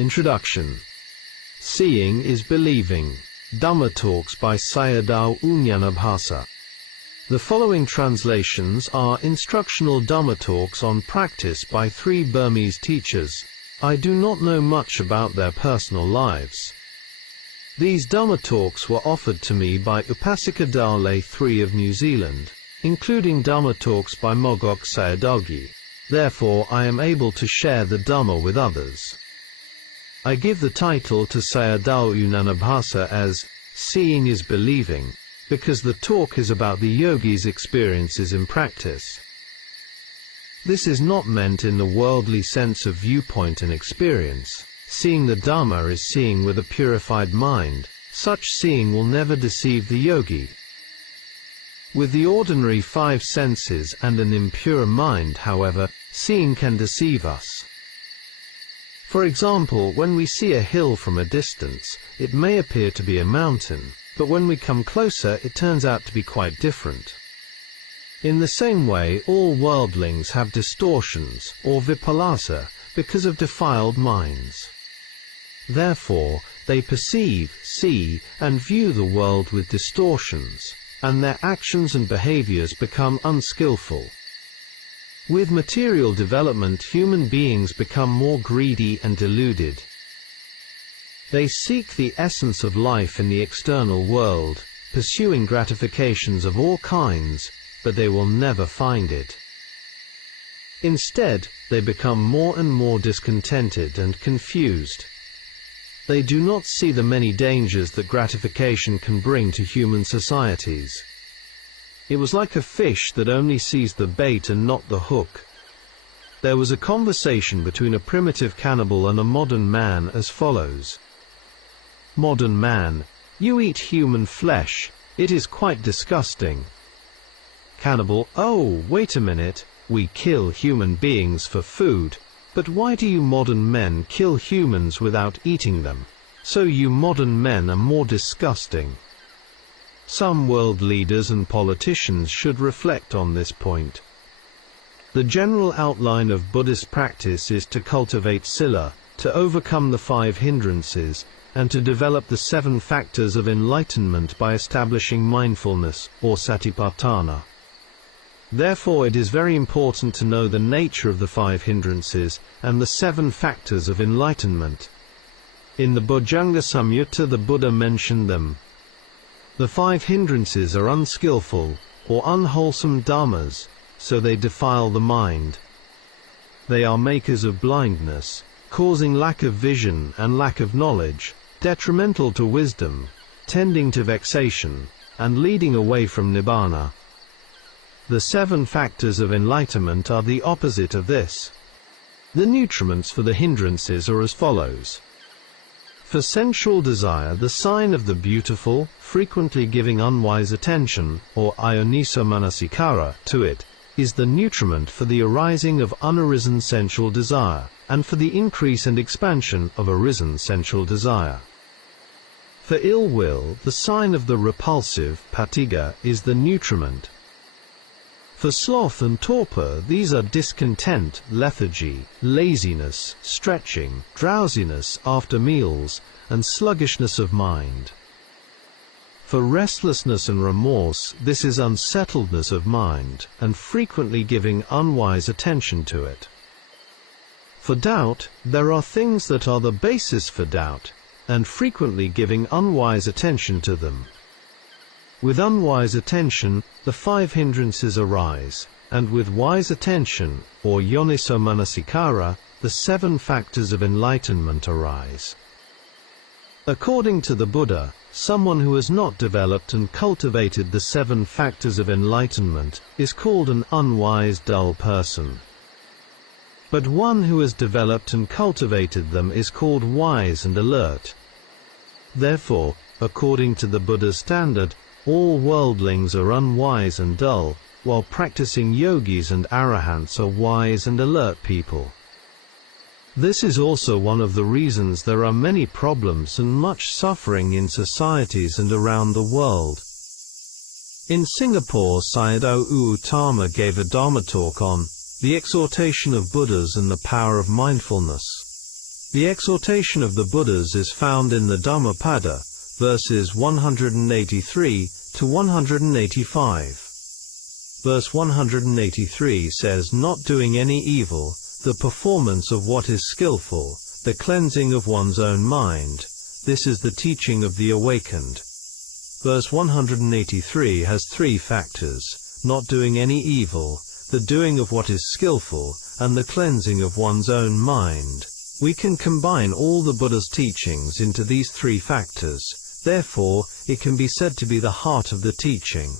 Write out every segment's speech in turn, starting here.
Introduction. Seeing is Believing. Dhamma Talks by Sayadaw Nyanabhasa. The following translations are instructional Dhamma talks on practice by 3 Burmese teachers. I do not know much about their personal lives. These Dhamma talks were offered to me by Upasika Dale 3 of New Zealand, including Dhamma talks by Mogok Sayadaw. Therefore I am able to share the Dhamma with others. I give the title to Sayadaw Nyanabhasa as Seeing is Believing, because the talk is about the yogi's experiences in practice. This is not meant in the worldly sense of viewpoint and experience. Seeing the Dhamma is seeing with a purified mind. Such seeing will never deceive the yogi. With the ordinary 5 senses and an impure mind, however, seeing can deceive us. For example, when we see a hill from a distance, it may appear to be a mountain, but when we come closer it turns out to be quite different. In the same way, all worldlings have distortions, or vipalasa, because of defiled minds. Therefore, they perceive, see, and view the world with distortions, and their actions and behaviors become unskillful. With material development, human beings become more greedy and deluded. They seek the essence of life in the external world, pursuing gratifications of all kinds, but they will never find it. Instead, they become more and more discontented and confused. They do not see the many dangers that gratification can bring to human societies. It was like a fish that only sees the bait and not the hook. There was a conversation between a primitive cannibal and a modern man as follows. Modern man: you eat human flesh, it is quite disgusting. Cannibal: oh, wait a minute, we kill human beings for food, but why do you modern men kill humans without eating them? So you modern men are more disgusting. Some world leaders and politicians should reflect on this point. The general outline of Buddhist practice is to cultivate sila, to overcome the 5 hindrances, and to develop the 7 factors of enlightenment by establishing mindfulness, or satipatthana. Therefore it is very important to know the nature of the 5 hindrances, and the 7 factors of enlightenment. In the Bojjhanga Samyutta the Buddha mentioned them. The 5 hindrances are unskillful, or unwholesome dhammas, so they defile the mind. They are makers of blindness, causing lack of vision and lack of knowledge, detrimental to wisdom, tending to vexation, and leading away from nibbana. The 7 factors of enlightenment are the opposite of this. The nutriments for the hindrances are as follows. For sensual desire, the sign of the beautiful, frequently giving unwise attention, or ayoniso manasikara, to it, is the nutriment for the arising of unarisen sensual desire, and for the increase and expansion of arisen sensual desire. For ill will, the sign of the repulsive, patigha, is the nutriment. For sloth and torpor, these are discontent, lethargy, laziness, stretching, drowsiness after meals, and sluggishness of mind. For restlessness and remorse, this is unsettledness of mind, and frequently giving unwise attention to it. For doubt, there are things that are the basis for doubt, and frequently giving unwise attention to them. With unwise attention, the 5 hindrances arise, and with wise attention, or yoniso manasikara, the 7 factors of enlightenment arise. According to the Buddha, someone who has not developed and cultivated the 7 factors of enlightenment is called an unwise, dull person. But one who has developed and cultivated them is called wise and alert. Therefore, according to the Buddha's standard, all worldlings are unwise and dull, while practicing yogis and arahants are wise and alert people. This is also one of the reasons there are many problems and much suffering in societies and around the world. In Singapore, Sayadaw Uttamo gave a Dharma talk on the exhortation of Buddhas and the power of mindfulness. The exhortation of the Buddhas is found in the Dhammapada, verses 183 to 185. Verse 183 says, "Not doing any evil, the performance of what is skillful, the cleansing of one's own mind, this is the teaching of the awakened." Verse 183 has three factors: not doing any evil, the doing of what is skillful, and the cleansing of one's own mind. We can combine all the Buddha's teachings into these three factors, therefore, it can be said to be the heart of the teaching.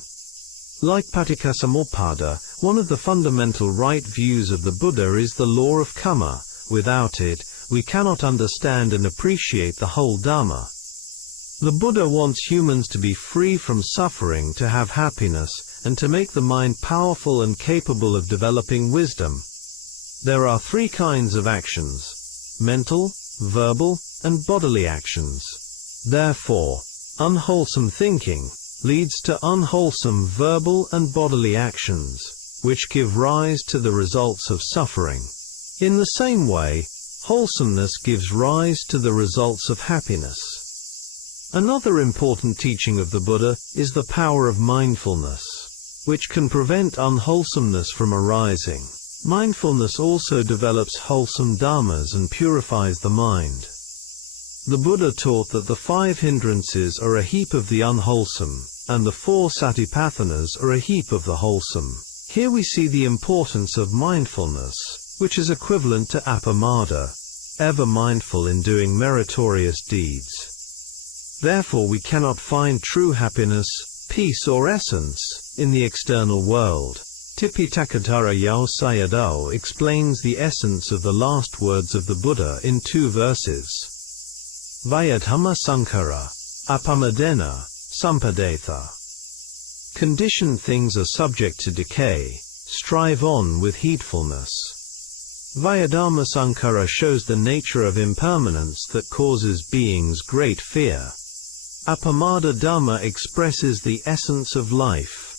Like Paticcasamuppada, one of the fundamental right views of the Buddha is the law of karma. Without it, we cannot understand and appreciate the whole Dhamma. The Buddha wants humans to be free from suffering, to have happiness, and to make the mind powerful and capable of developing wisdom. There are three kinds of actions: mental, verbal, and bodily actions. Therefore, unwholesome thinking leads to unwholesome verbal and bodily actions, which give rise to the results of suffering. In the same way, wholesomeness gives rise to the results of happiness. Another important teaching of the Buddha is the power of mindfulness, which can prevent unwholesomeness from arising. Mindfulness also develops wholesome dharmas and purifies the mind. The Buddha taught that the 5 hindrances are a heap of the unwholesome, and the 4 satipathanas are a heap of the wholesome. Here we see the importance of mindfulness, which is equivalent to appamada, ever mindful in doing meritorious deeds. Therefore we cannot find true happiness, peace or essence in the external world. Tipitaka Yao Sayadaw explains the essence of the last words of the Buddha in 2 verses. Vayadhamma sankara, apamadena, sampadetha. Conditioned things are subject to decay, strive on with heedfulness. Vayadhamma sankara shows the nature of impermanence that causes beings great fear. Appamada Dhamma expresses the essence of life.